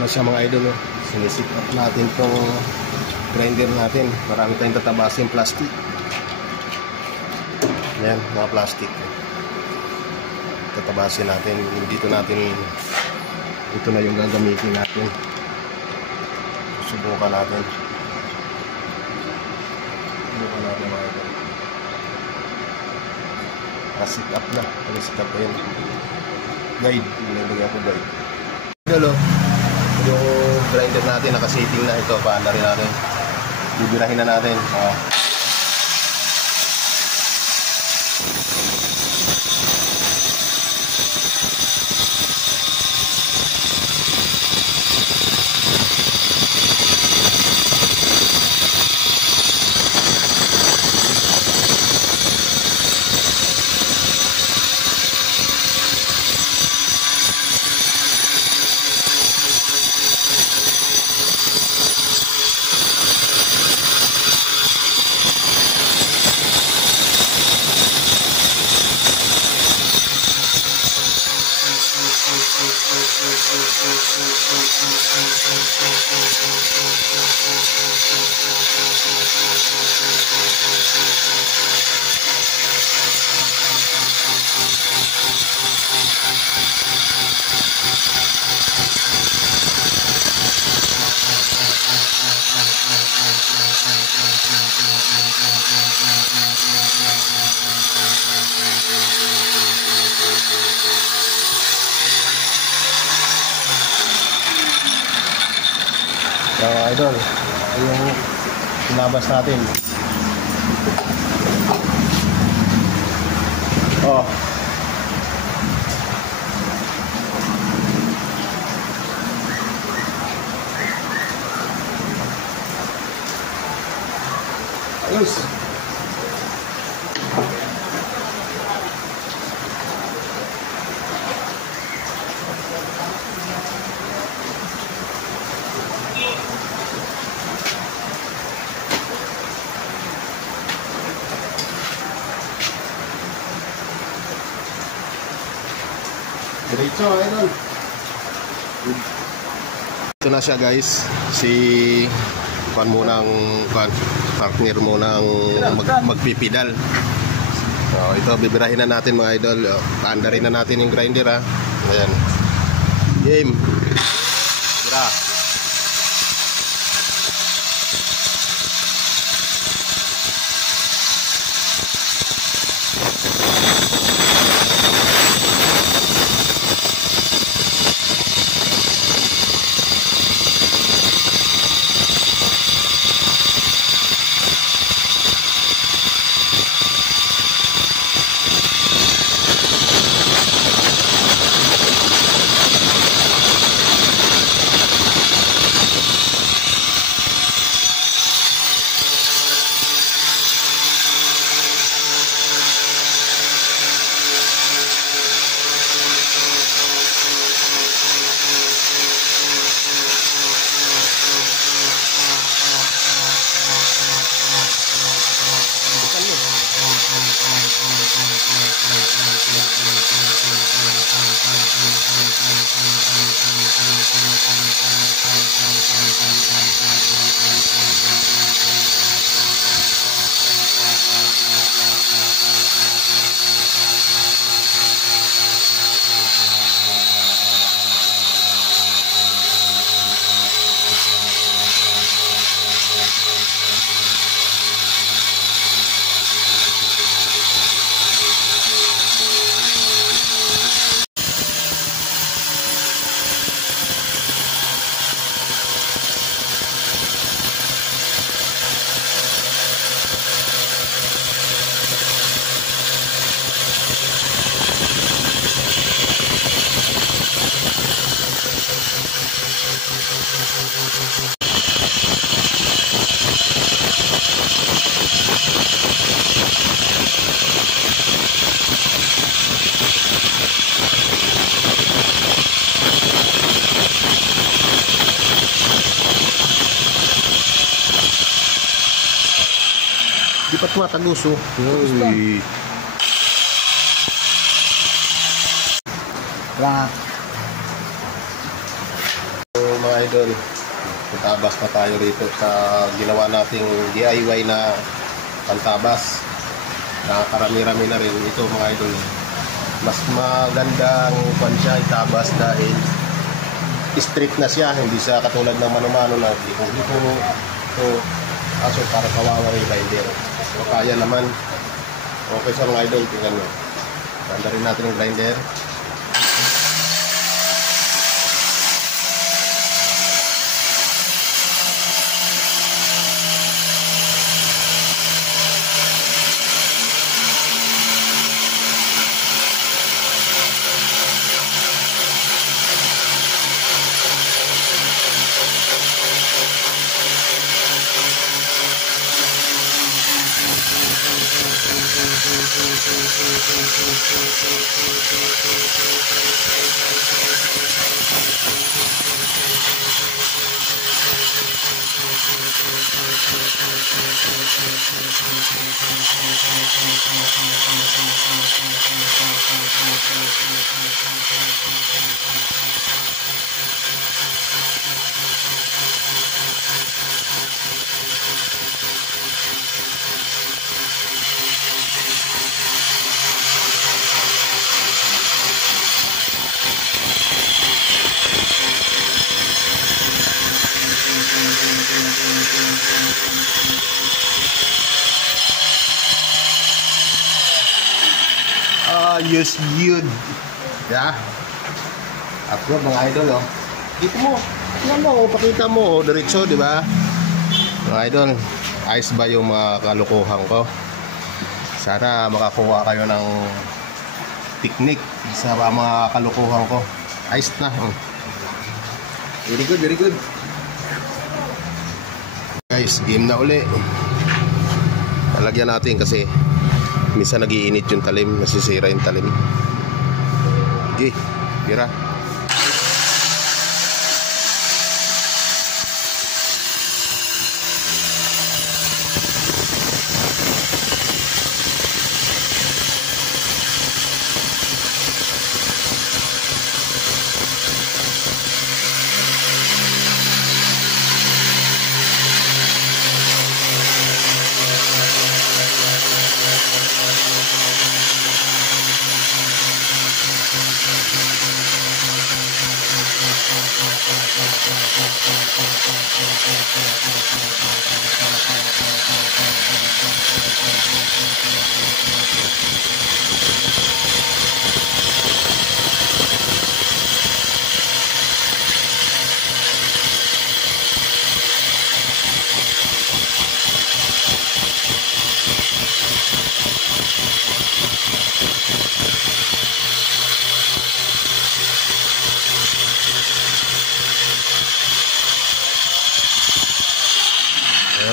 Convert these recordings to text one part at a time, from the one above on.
na siya mga idol, oh. Sinisip up natin tong grinder natin. Marami tayong tatabasin plastic. Yan, mga plastic. Tatabasin natin. Dito ito na yung gagamitin natin. Subukan natin mga idol. Sit up na. Sit up yun. Guide. Nilagay ako guide. Idol, oh. Yung grinder natin nakasetting na ito. Paanda rin natin. Bibirahin na natin. Idol, yung sinabas natin. Oh. Ayos. Diretso, idol. Ito na siya, guys. Si partner mo nang magpipidal. So, ito bibirahin na natin mga idol. Paanda rin na natin yung grinder, ha. Ayan. Game. Bira. Di pa tumataguso. Uy. So, mga idol. Pantabas pa tayo rito sa ginawa nating DIY na pantabas. Nakakarami-rami na rin ito mga idol. Mas magandang kwan siya itabas dahil strict na siya, hindi siya katulad ng mano-mano na likong-likong. So, aso para kawawa yung grinder. So, kaya naman. Okay sa mga idol, tingnan mo. Ganda rin natin yung grinder. Use yun. Yeah. Ako mga idol, oh. Dito mo. Yan mo, pakita mo, diretso, di ba? Mga idol, ayos ba yung mga kalukuhan ko? Sana makakuha kayo ng technique sa mga kalukuhan ko. Ayos na. Very good, very good. Guys, game na uli. Lalagyan natin kasi minsan nagiinit yung talim, nasisira yung talim. Okay, tira.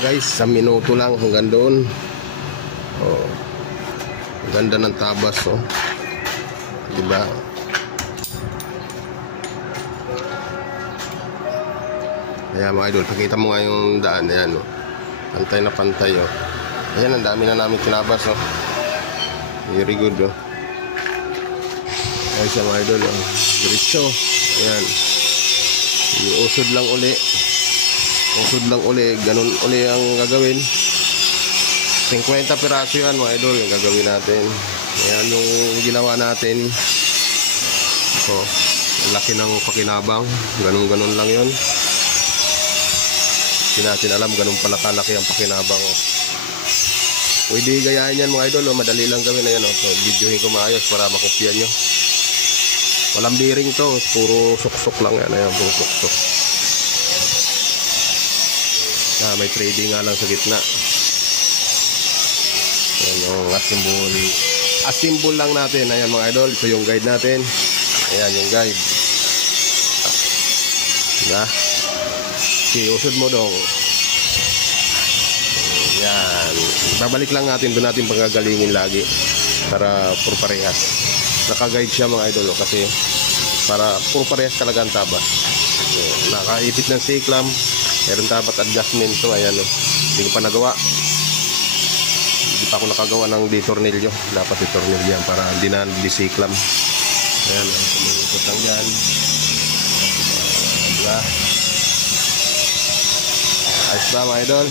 Guys, 1 minuto lang hanggang doon. Oh, ganda ng tabas, oh. Diba? Ayan mga idol, pakita mo nga yung daan. Ayan, oh. Pantay na pantay, oh. Ayan, ang dami na namin tinabas, oh. Very good, oh. Ayan siya mga idol, oh. Diretso. Ayan. Iusod lang uli. Usod lang uli, ganun uli ang gagawin. 50 piraso yan mga idol, yung gagawin natin. Ayan yung ginawa natin. So, laki ng pakinabang. Ganun lang yun. Hindi natin alam ganun pala kalaki ang pakinabang. Pwede gayahin yan mga idol, madali lang gawin na yan. So, videohin ko maayos para makopya nyo. Walang bearing to, puro suksok lang yan. Ayan, puro suksok. May trading nga lang sa gitna. Ayan yung asimbol lang natin. Ayan mga idol, ito yung guide natin. Ayan yung guide. Diba? Okay, usod mo dong. Ayan. Babalik lang natin, doon natin pagagalingin lagi para puro parehas. Naka-guide siya mga idol, kasi para puro parehas talaga ang tabas. So, nakaipit ng siklam. Meron dapat adjustment to. Ayan, oh. Hindi ko pa nagawa. Hindi pa ako nakagawa ng ditornilyo. Dapat ditornilyo yan para hindi na disiklam. Ayan, oh. Sumikot lang dyan. Diba? Ba mga idol?